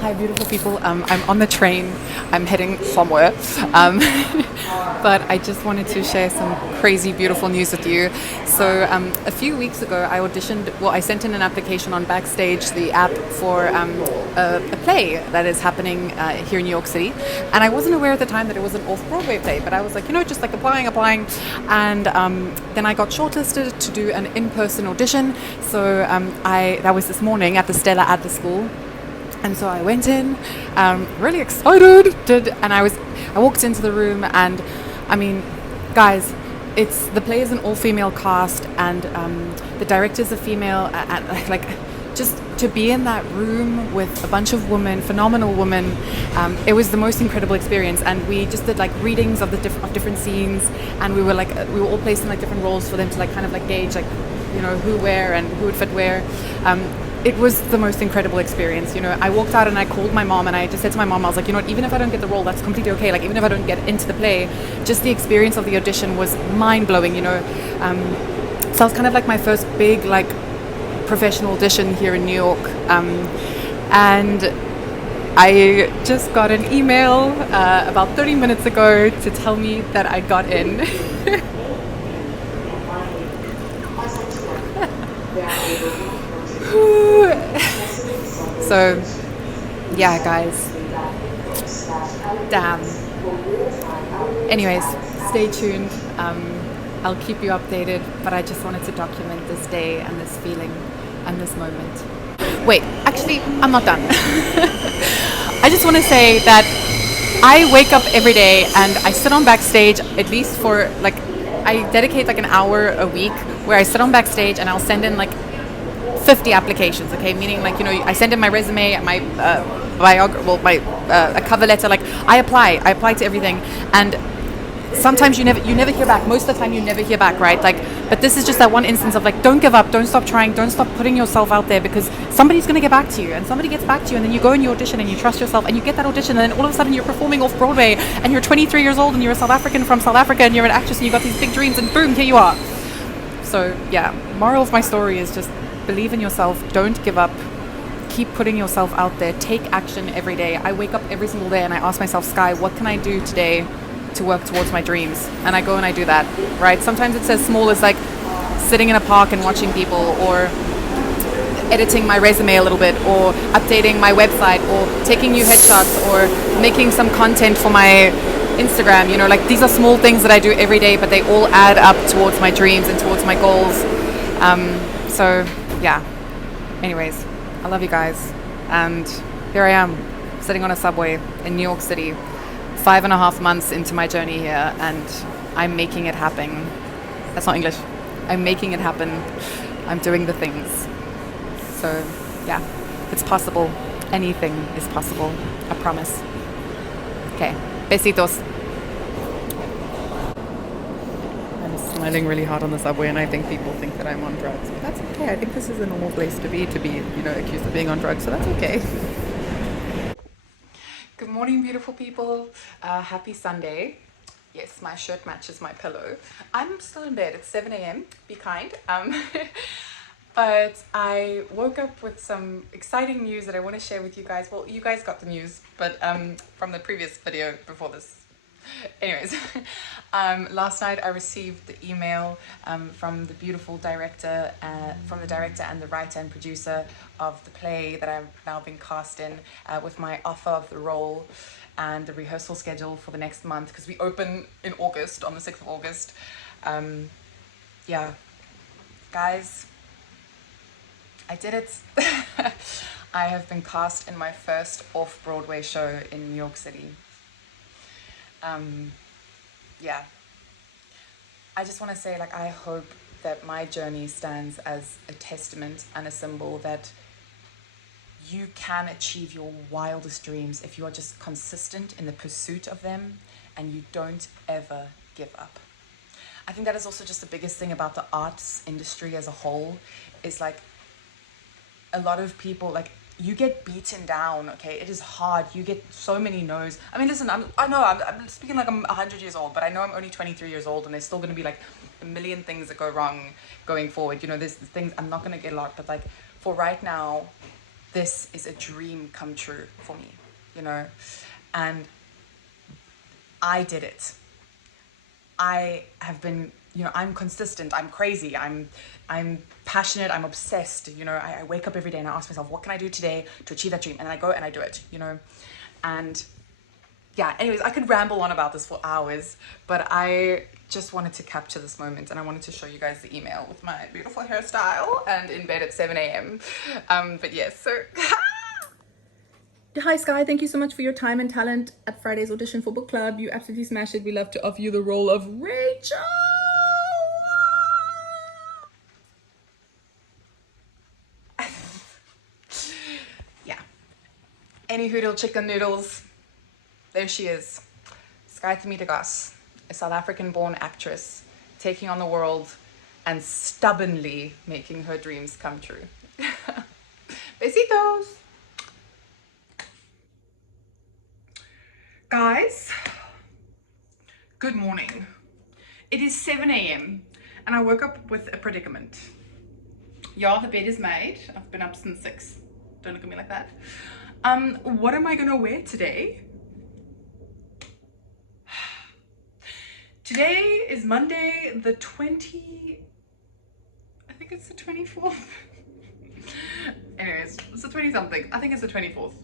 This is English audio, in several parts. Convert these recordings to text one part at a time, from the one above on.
Hi, beautiful people. I'm on the train. I'm heading somewhere. Um, but I just wanted to share some crazy, beautiful news with you. So, a few weeks ago, I auditioned, well, I sent in an application on Backstage, the app, for a play that is happening here in New York City. And I wasn't aware at the time that it was an off-Broadway play, but I was like, just like applying. And then I got shortlisted to do an in-person audition. So, that was this morning at the Stella at the school. And so I went in, really excited. I walked into the room, and I mean, guys, the play is an all-female cast, and the director's a female. And like, just to be in that room with a bunch of women, phenomenal women, it was the most incredible experience. And we just did like readings of of different scenes, and we were all placed in like different roles for them to like kind of like gauge like, who where and who would fit where. It was the most incredible experience. I walked out and I called my mom, and I just said to my mom, I was like, even if I don't get the role, that's completely okay. Like, even if I don't get into the play, just the experience of the audition was mind-blowing. So it was kind of like my first big like professional audition here in New York. And I just got an email about 30 minutes ago to tell me that I got in. So, yeah, guys. Damn. Anyways, stay tuned. I'll keep you updated, but I just wanted to document this day and this feeling and this moment. Wait, actually, I'm not done. I just want to say that I wake up every day and I sit on Backstage at least for like, I dedicate like an hour a week where I sit on Backstage and I'll send in like 50 applications, okay? Meaning like, I send in my resume, my a cover letter, like I apply to everything, and sometimes you never hear back. Most of the time you never hear back, right? Like, but this is just that one instance of like, don't give up, don't stop trying, don't stop putting yourself out there, because somebody's going to get back to you, and somebody gets back to you, and then you go and you audition and you trust yourself and you get that audition, and then all of a sudden you're performing off Broadway and you're 23 years old and you're a South African from South Africa and you're an actress and you got these big dreams, and boom, here you are. So yeah, moral of my story is just believe in yourself, don't give up, keep putting yourself out there, take action every day. I wake up every single day and I ask myself, Sky, what can I do today to work towards my dreams? And I go and I do that, right? Sometimes it's as small as like sitting in a park and watching people, or editing my resume a little bit, or updating my website, or taking new headshots, or making some content for my Instagram. Like, these are small things that I do every day, but they all add up towards my dreams and towards my goals. So yeah, anyways, I love you guys, and here I am sitting on a subway in New York City, 5.5 months into my journey here, and I'm making it happen. That's not English. I'm making it happen. I'm doing the things. So yeah, it's possible. Anything is possible, I promise. Okay, besitos. Smiling really hard on the subway, and I think people think that I'm on drugs, but that's okay. I think this is a normal place to be accused of being on drugs, so that's okay. Good morning, beautiful people. Happy Sunday. Yes, my shirt matches my pillow. I'm still in bed. It's 7 a.m. Be kind. But I woke up with some exciting news that I want to share with you guys. Well, you guys got the news, but from the previous video before this. Anyways, last night I received the email from the beautiful director, and the writer and producer of the play that I've now been cast in, with my offer of the role and the rehearsal schedule for the next month, because we open in August, on the 6th of August. Yeah, guys, I did it. I have been cast in my first off-Broadway show in New York City. Yeah, I just want to say, like, I hope that my journey stands as a testament and a symbol that you can achieve your wildest dreams if you are just consistent in the pursuit of them and you don't ever give up. I think that is also just the biggest thing about the arts industry as a whole, is like, a lot of people, like, you get beaten down, okay? It is hard. You get so many no's. I mean, listen, I'm speaking like I'm 100 years old, but I know I'm only 23 years old, and there's still going to be like a million things that go wrong going forward. There's things, I'm not going to get a lot, but like for right now, this is a dream come true for me, you know, and I did it. I have been, you know, I'm consistent, I'm crazy, I'm passionate, I'm obsessed, you know, I wake up every day and I ask myself, what can I do today to achieve that dream? And I go and I do it, you know, and yeah, anyways, I could ramble on about this for hours, but I just wanted to capture this moment and I wanted to show you guys the email with my beautiful hairstyle and in bed at 7 a.m. But yes, so... Hi Sky, thank you so much for your time and talent at Friday's audition for book club. You absolutely smashed it. We love to offer you the role of Rachel. Yeah. Any hoodle chicken noodles. There she is. Sky Themitagas, a South African-born actress taking on the world and stubbornly making her dreams come true. Besitos. Guys, good morning. It is 7 a.m. and I woke up with a predicament. Yeah, the bed is made. I've been up since 6. Don't look at me like that. What am I gonna wear today? Today is Monday, the 20... I think it's the 24th. Anyways, it's the 20-something. I think it's the 24th.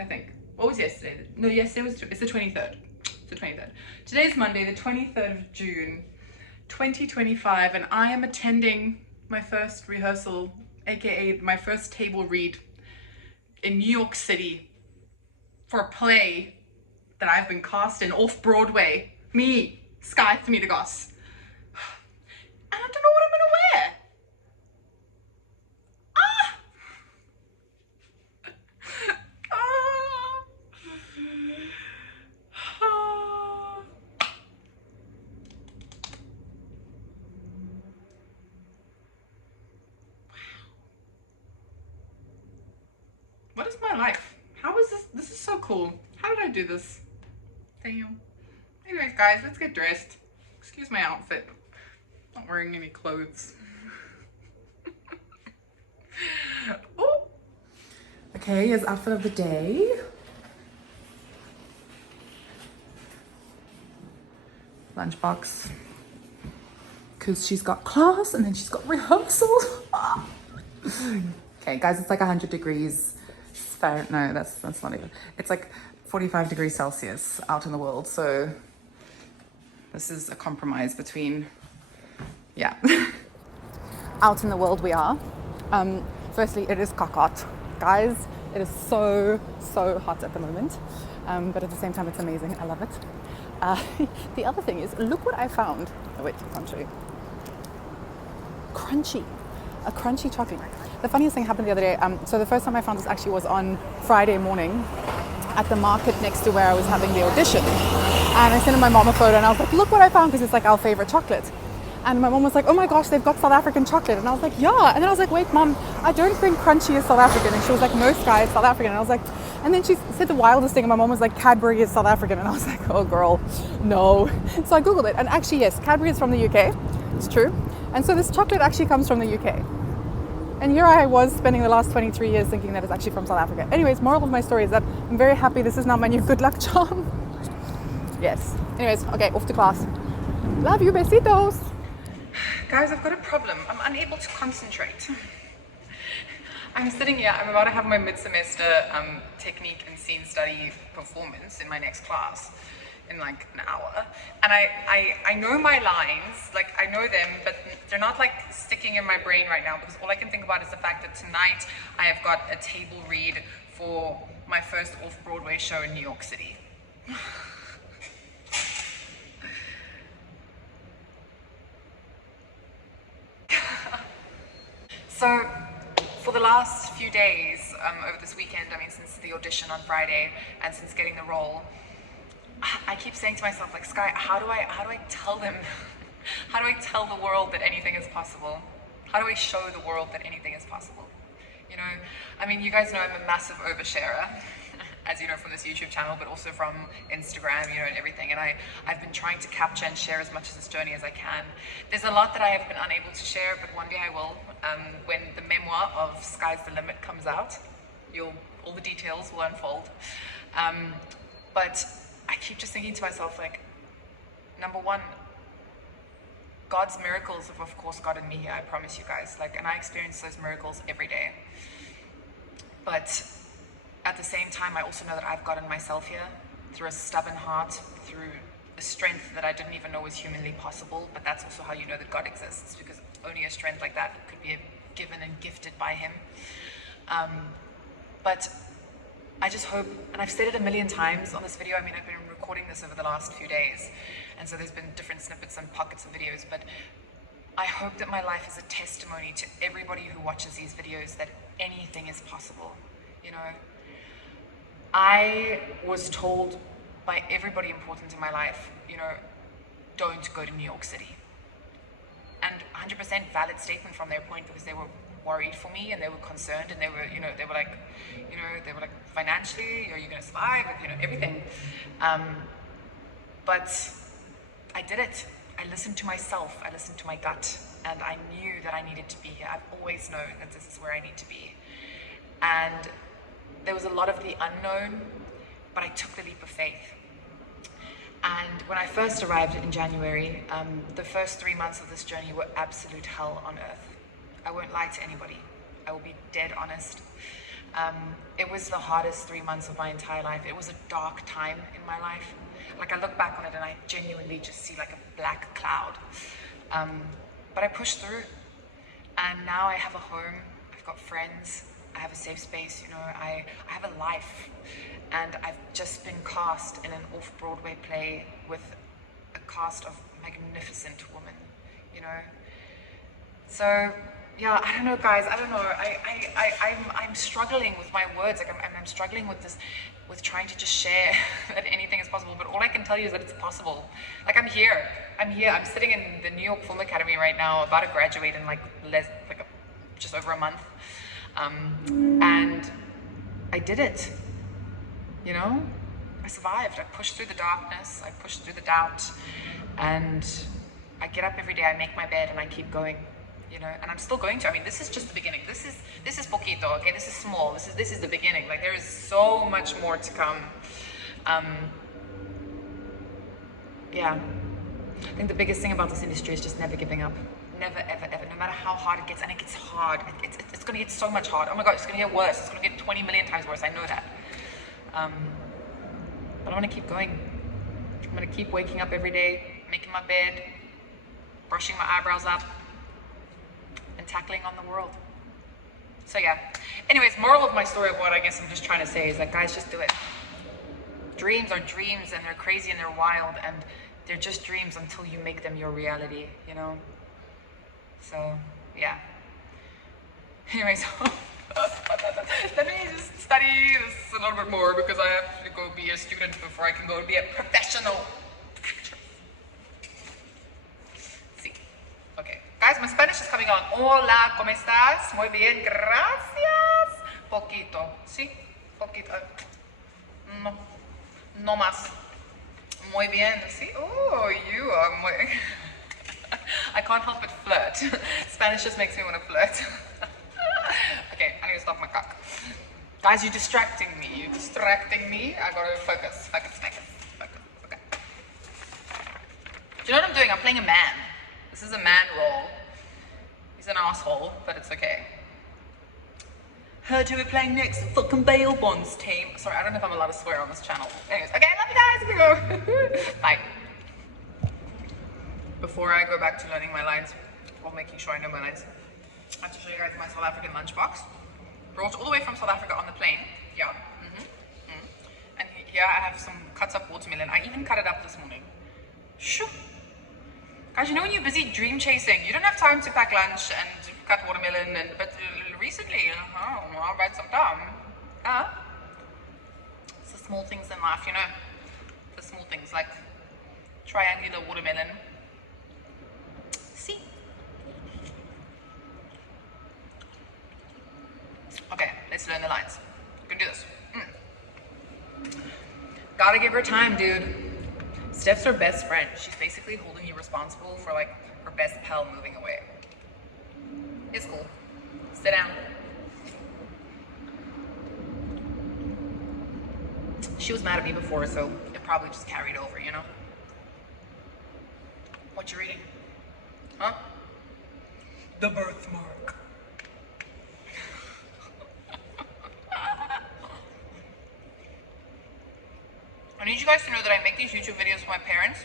I think. What was yesterday? No, yesterday was... It's the 23rd. It's the 23rd. Today's Monday, the 23rd of June, 2025, and I am attending my first rehearsal, aka my first table read in New York City for a play that I've been cast in Off-Broadway. Me, Sky Themitagas. And I don't know what I'm gonna wear. What is my life? How is this? This is so cool. How did I do this? Damn. Anyways, guys, let's get dressed. Excuse my outfit. Not wearing any clothes. Oh. Okay, here's outfit of the day. Lunchbox. Because she's got class and then she's got rehearsal. Okay, guys, it's like 100 degrees. No, that's not even. It's like 45 degrees Celsius out in the world. So this is a compromise between, yeah. Out in the world we are. Firstly, it is hot. Guys, it is so hot at the moment. But at the same time, it's amazing. I love it. The other thing is, look what I found. Oh, wait, I can't show you. Crunchy. A crunchy chocolate. The funniest thing happened the other day. So the first time I found this actually was on Friday morning at the market next to where I was having the audition. And I sent my mom a photo and I was like, look what I found, because it's like our favorite chocolate. And my mom was like, oh my gosh, they've got South African chocolate. And I was like, yeah. And then I was like, wait, mom, I don't think Crunchy is South African. And she was like, no, Sky is South African. And I was like, and then she said the wildest thing. And my mom was like, Cadbury is South African. And I was like, oh girl, no. So I Googled it. And actually, yes, Cadbury is from the UK. It's true. And so this chocolate actually comes from the UK. And here I was spending the last 23 years thinking that it's actually from South Africa. Anyways, moral of my story is that I'm very happy this is now my new good luck charm. Yes. Anyways, okay, off to class. Love you, besitos. Guys, I've got a problem. I'm unable to concentrate. I'm sitting here, I'm about to have my mid-semester technique and scene study performance in my next class in like an hour. And I know my lines, like I know them, but they're not like sticking in my brain right now, because all I can think about is the fact that tonight I have got a table read for my first Off-Broadway show in New York City. So for the last few days, over this weekend, I mean, since the audition on Friday and since getting the role, I keep saying to myself, like, Sky, how do I tell them, how do I tell the world that anything is possible? How do I show the world that anything is possible? You know, I mean, you guys know I'm a massive oversharer, as you know from this YouTube channel, but also from Instagram, you know, and everything. And I've been trying to capture and share as much of this journey as I can. There's a lot that I have been unable to share, but one day I will, when the memoir of Sky's the Limit comes out. all the details will unfold. But I keep just thinking to myself, like, number one, God's miracles have of course gotten me here, I promise you guys. Like, and I experience those miracles every day. But at the same time, I also know that I've gotten myself here through a stubborn heart, through a strength that I didn't even know was humanly possible. But that's also how you know that God exists, because only a strength like that could be given and gifted by Him. But I just hope, and I've said it a million times on this video, I mean, I've been recording this over the last few days, and so there's been different snippets and pockets of videos, but I hope that my life is a testimony to everybody who watches these videos that anything is possible, you know. I was told by everybody important in my life, you know, don't go to New York City. And 100% valid statement from their point, because they were worried for me and they were concerned, and they were, you know, they were like, financially, are you going to survive? You know, everything. But I did it. I listened to myself. I listened to my gut, and I knew that I needed to be here. I've always known that this is where I need to be. And there was a lot of the unknown, but I took the leap of faith. And when I first arrived in January, the first 3 months of this journey were absolute hell on earth. I won't lie to anybody. I will be dead honest. It was the hardest 3 months of my entire life. It was a dark time in my life. Like, I look back on it and I genuinely just see like a black cloud. But I pushed through, and now I have a home, I've got friends, I have a safe space, you know, I have a life. And I've just been cast in an off-Broadway play with a cast of magnificent women, you know. So, yeah, I don't know, guys, I don't know. I'm struggling with my words. Like, I'm struggling with this, with trying to just share that anything is possible. But all I can tell you is that it's possible. Like, I'm here. I'm sitting in the New York Film Academy right now, about to graduate in just over a month. And I did it. You know, I survived. I pushed through the darkness. I pushed through the doubt, and I get up every day. I make my bed, and I keep going. You know, and I'm still going to. I mean, this is just the beginning. This is poquito. Okay, this is small. This is the beginning. Like, there is so much more to come. Yeah, I think the biggest thing about this industry is just never giving up. Never, ever, ever. No matter how hard it gets, and it gets hard. It's going to get so much hard. Oh my God, it's going to get worse. It's going to get 20 million times worse. I know that. But I'm going to keep going. I'm going to keep waking up every day, making my bed, brushing my eyebrows up, and tackling on the world. So yeah. Anyways, moral of my story of what I guess I'm just trying to say is that, guys, just do it. Dreams are dreams, and they're crazy and they're wild, and they're just dreams until you make them your reality, you know? So, yeah. Anyways, let me just study this a little bit more, because I have to go be a student before I can go be a professional actress. Sí. Okay. Guys, my Spanish is coming on. Hola, ¿cómo estás? Muy bien, gracias. Poquito. Sí, poquito. No, no más. Muy bien. Sí. Oh, you are muy... I can't help but flirt. Spanish just makes me want to flirt. Okay, I need to stop my cock. Guys, you're distracting me. You're distracting me. I gotta focus. Okay. Do you know what I'm doing? I'm playing a man. This is a man role. He's an asshole, but it's okay. Heard who we're playing next? The fucking bail bonds team. Sorry, I don't know if I'm allowed to swear on this channel. Anyways, okay, love you guys. Here we go. Bye. Before I go back to learning my lines, or making sure I know my lines, I have to show you guys my South African lunchbox. Brought all the way from South Africa on the plane. Yeah. And here I have some cut up watermelon. I even cut it up this morning. Shoo. Guys, you know when you're busy dream chasing, you don't have time to pack lunch and cut watermelon. But recently, I've had some time. It's the small things in life, you know. The small things like triangular watermelon. See? Okay, let's learn the lines. You can do this. Gotta give her time, dude. Steph's her best friend. She's basically holding you responsible for like her best pal moving away. It's cool. Sit down. she was mad at me before, so it probably just carried over, you know? What you reading? Huh? The birthmark. I need you guys to know that I make these YouTube videos for my parents,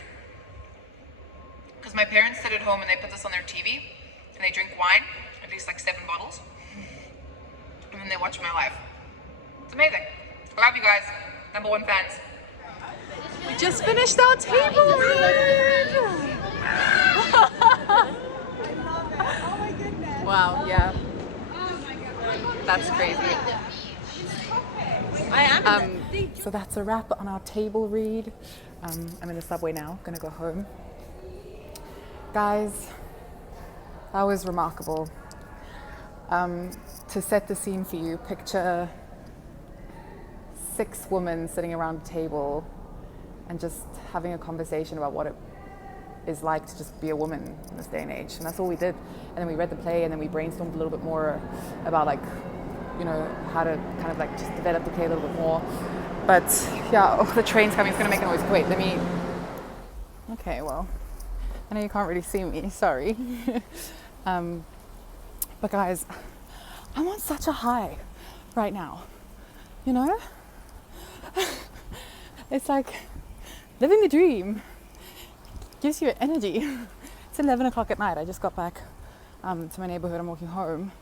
because my parents sit at home and they put this on their TV and they drink wine, at least like 7 bottles, and then they watch my life. It's amazing. I love you guys. #1 fans. We just finished our table read. Oh my goodness. Wow, yeah. That's crazy. I am. So that's a wrap on our table read. I'm in the subway now, gonna go home. Guys, that was remarkable. To set the scene for you, picture 6 women sitting around a table and just having a conversation about what it is like to just be a woman in this day and age. And that's all we did. And then we read the play, and then we brainstormed a little bit more about, like, you know, how to kind of like just develop the play a little bit more. But yeah, oh, the train's coming. It's gonna make a noise. Wait, let me. Okay, well, I know you can't really see me. Sorry. But guys, I'm on such a high right now. You know, it's like living the dream. Gives you energy. It's 11 o'clock at night. I just got back to my neighborhood. I'm walking home.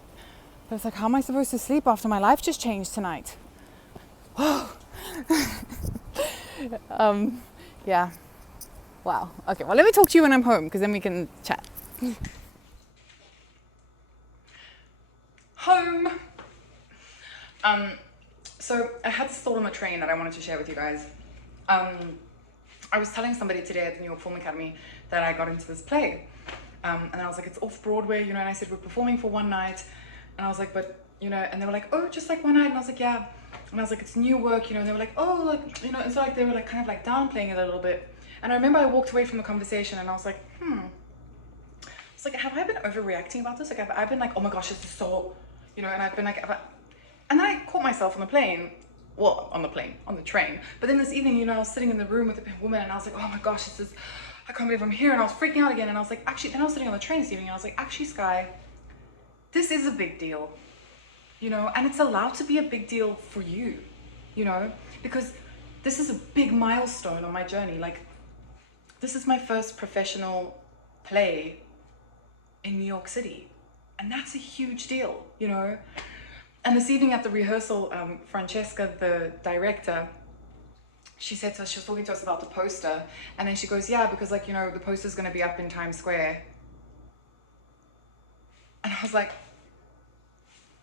But it's like, how am I supposed to sleep after my life just changed tonight? Yeah. Wow. Okay, well, let me talk to you when I'm home, because then we can chat. Home. So I had this thought on the train that I wanted to share with you guys. I was telling somebody today at the New York Film Academy that I got into this play. And I was like, it's off-Broadway, you know, and I said, we're performing for one night. And I was like, but, you know, and they were like, oh, just like one night. And I was like, yeah. And I was like, it's new work, you know, and they were like, oh, like, you know, and so like, they were like, kind of like downplaying it a little bit. And I remember I walked away from the conversation and I was like, it's like, have I been overreacting about this? Like, have I been like, oh my gosh, this is so, you know, and I've been like, and then I caught myself on the plane. Well, on the train. But then this evening, you know, I was sitting in the room with a woman and I was like, oh my gosh, this is, I can't believe I'm here. And I was freaking out again. And I was like, actually, then I was sitting on the train this evening and I was like, actually, Sky, this is a big deal, you know, and it's allowed to be a big deal for you, you know, because this is a big milestone on my journey. Like, this is my first professional play in New York City. And that's a huge deal, you know. And this evening at the rehearsal, Francesca, the director, she said to us, she was talking to us about the poster, and then she goes, yeah, because, like, you know, the poster's going to be up in Times Square. And I was like,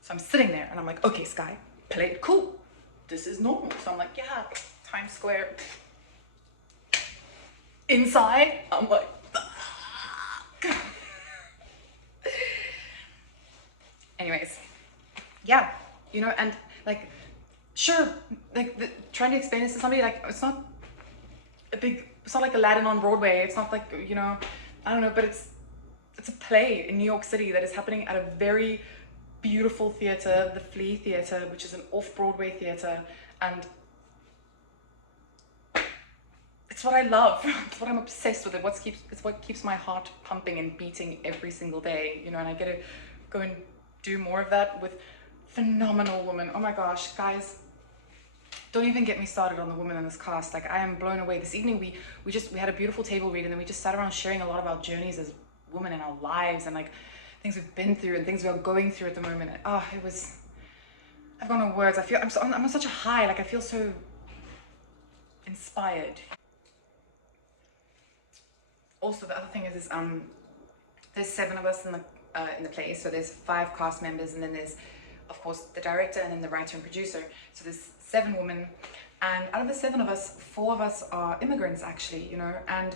so I'm sitting there and I'm like, okay, Sky, play it cool. This is normal. So I'm like, yeah, Times Square. Inside, I'm like, anyways. Yeah, you know, and like, sure, like trying to explain this to somebody, like, it's not like Aladdin on Broadway. It's not like, you know, I don't know, but it's a play in New York City that is happening at a very beautiful theater, the Flea Theater, which is an off-Broadway theater, and it's what I love. It's what I'm obsessed with. It's what keeps my heart pumping and beating every single day, you know, and I get to go and do more of that with phenomenal women. Oh my gosh, guys, don't even get me started on the women in this cast. Like, I am blown away. This evening we had a beautiful table read, and then we just sat around sharing a lot of our journeys as women in our lives, and like things we've been through and things we are going through at the moment. And, I've got no words. I'm on such a high. Like, I feel so inspired. Also, the other thing is there's 7 of us in the play, so there's 5 cast members, and then there's, of course, the director, and then the writer and producer. So there's 7 women, and out of the 7 of us, 4 of us are immigrants, actually, you know, and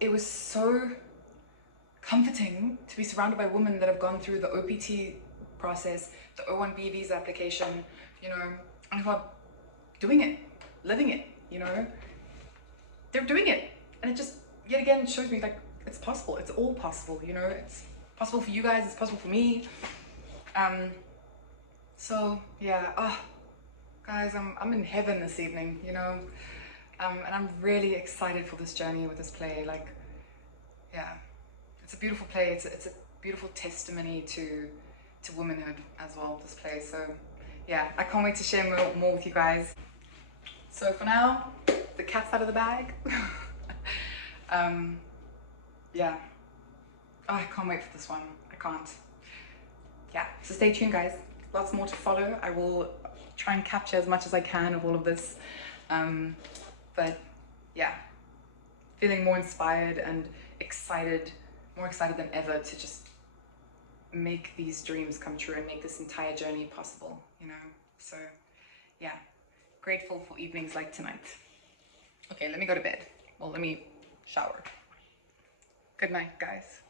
it was so comforting to be surrounded by women that have gone through the OPT process, the O1B visa application, you know, and who are doing it, living it, you know. They're doing it, and it just, yet again, shows me, like, it's possible. It's all possible, you know. It's possible for you guys, it's possible for me. So yeah, Guys, I'm in heaven this evening, you know, and I'm really excited for this journey with this play. Like, yeah, it's a beautiful play. It's a beautiful testimony to womanhood as well, this play. So yeah, I can't wait to share more with you guys. So for now, the cat's out of the bag. Yeah. Oh, I can't wait for this one. I can't. Yeah, so stay tuned, guys. Lots more to follow. I will try and capture as much as I can of all of this. But yeah, feeling more inspired and excited, more excited than ever to just make these dreams come true and make this entire journey possible, you know? So yeah, grateful for evenings like tonight. Okay, let me go to bed. Well, let me shower. Good night, guys.